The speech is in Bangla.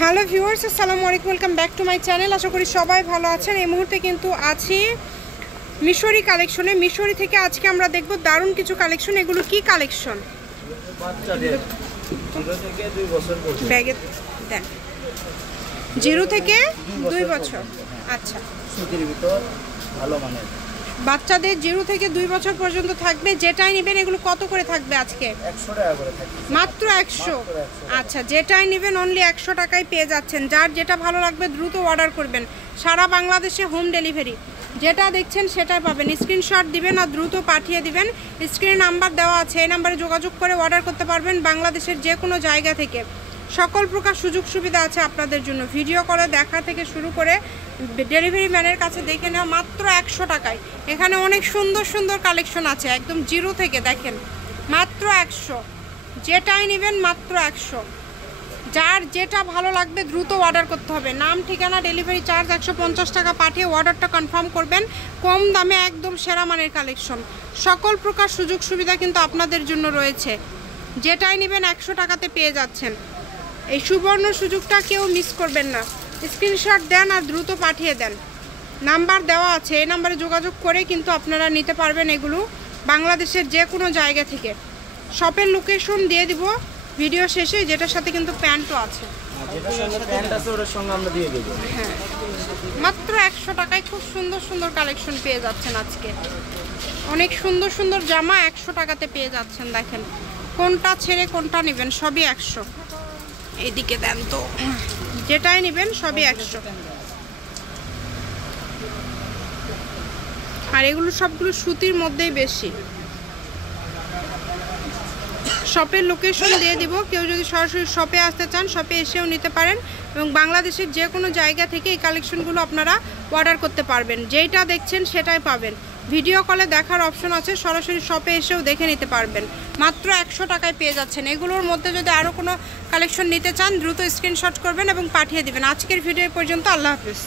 হ্যালো ভিউয়ার্স, আসসালামু আলাইকুম, welcome back to my channel. আশা করি সবাই ভালো আছেন। এই মুহূর্তে কিন্তু আছি মিশরি কালেকশনে। মিশরি থেকে আজকে আমরা দেখব দারুণ কিছু কালেকশন। এগুলো কি কালেকশন? বাচ্চাদের 0 থেকে 2 বছর পর্যন্ত ব্যাগে দেন। 0 থেকে 2 বছর। আচ্ছা, সুতির ভিতর ভালো মানের বাচ্চাদের 0 থেকে 2 বছর পর্যন্ত থাকবে। যেটাই নেবেন এগুলো কত করে থাকবে আজকে? 100 টাকা করে থাকবে। মাত্র 100। আচ্ছা, যেটাই নেবেন অনলি 100 টাকায় পেয়ে যাচ্ছেন। যার যেটা ভালো লাগবে দ্রুত অর্ডার করবেন। সারা বাংলাদেশে হোম ডেলিভারি। যেটা দেখছেন সেটাই পাবেন। স্ক্রিনশট দিবেন আর দ্রুত পাঠিয়ে দিবেন। স্ক্রিনে নাম্বার দেওয়া আছে, এই নাম্বারে যোগাযোগ করে অর্ডার করতে পারবেন বাংলাদেশের যে কোনো জায়গা থেকে। সকল প্রকার সুযোগ সুবিধা আছে আপনাদের জন্য। ভিডিও কলে দেখা থেকে শুরু করে ডেলিভারি ম্যানের কাছে দেখে নেওয়া মাত্র 100 টাকায়। এখানে অনেক সুন্দর সুন্দর কালেকশন আছে একদম 0 থেকে। দেখেন মাত্র 100। যেটাই নেবেন মাত্র 100। যার যেটা ভালো লাগবে দ্রুত অর্ডার করতে হবে। নাম, ঠিকানা, ডেলিভারি চার্জ 150 টাকা পাঠিয়ে অর্ডারটা কনফার্ম করবেন। কম দামে একদম সেরা মানের কালেকশন। সকল প্রকার সুযোগ সুবিধা কিন্তু আপনাদের জন্য রয়েছে। যেটাই নেবেন 100 টাকাতে পেয়ে যাচ্ছেন। এই সুবর্ণ সুযোগটা কেউ মিস করবেন না। স্ক্রিনশট দেন আর দ্রুত পাঠিয়ে দেন। নাম্বার দেওয়া আছে, এই নাম্বারে যোগাযোগ করে কিন্তু আপনারা নিতে পারবেন এগুলো বাংলাদেশের যে কোনো জায়গা থেকে। শপের লোকেশন দিয়ে দিব ভিডিও শেষে, যেটার সাথে কিন্তু প্যান্টও আছে। যেটার সঙ্গে প্যান্ট আছে ওটার সঙ্গে আমরা দিয়ে দেব। হ্যাঁ, মাত্র 100 টাকায় খুব সুন্দর সুন্দর কালেকশন পেয়ে যাচ্ছেন আজকে। অনেক সুন্দর সুন্দর জামা 100 টাকাতে পেয়ে যাচ্ছেন। দেখেন কোনটা ছেড়ে কোনটা নেবেন, সবই 100। এইদিকে দেন তো, যেটাই নেবেন সবই 100। আর এগুলো সবগুলো সুতির মধ্যেই বেশি। শপের লোকেশন দিয়ে দিব। কেউ যদি সরাসরি শপে আসতে চান শপে এসেও নিতে পারেন এবং বাংলাদেশের যে কোনো জায়গা থেকে এই কালেকশনগুলো আপনারা অর্ডার করতে পারবেন। যেইটা দেখছেন সেটাই পাবেন। ভিডিও কলে দেখার অপশন আছে, সরাসরি শপে এসেও দেখে নিতে পারবেন। মাত্র 100 টাকায় পেয়ে যাচ্ছেন। এগুলোর মধ্যে যদি আরও কোনো কালেকশন নিতে চান দ্রুত স্ক্রিনশট করবেন এবং পাঠিয়ে দিবেন। আজকের ভিডিও পর্যন্ত। আল্লাহ হাফিজ।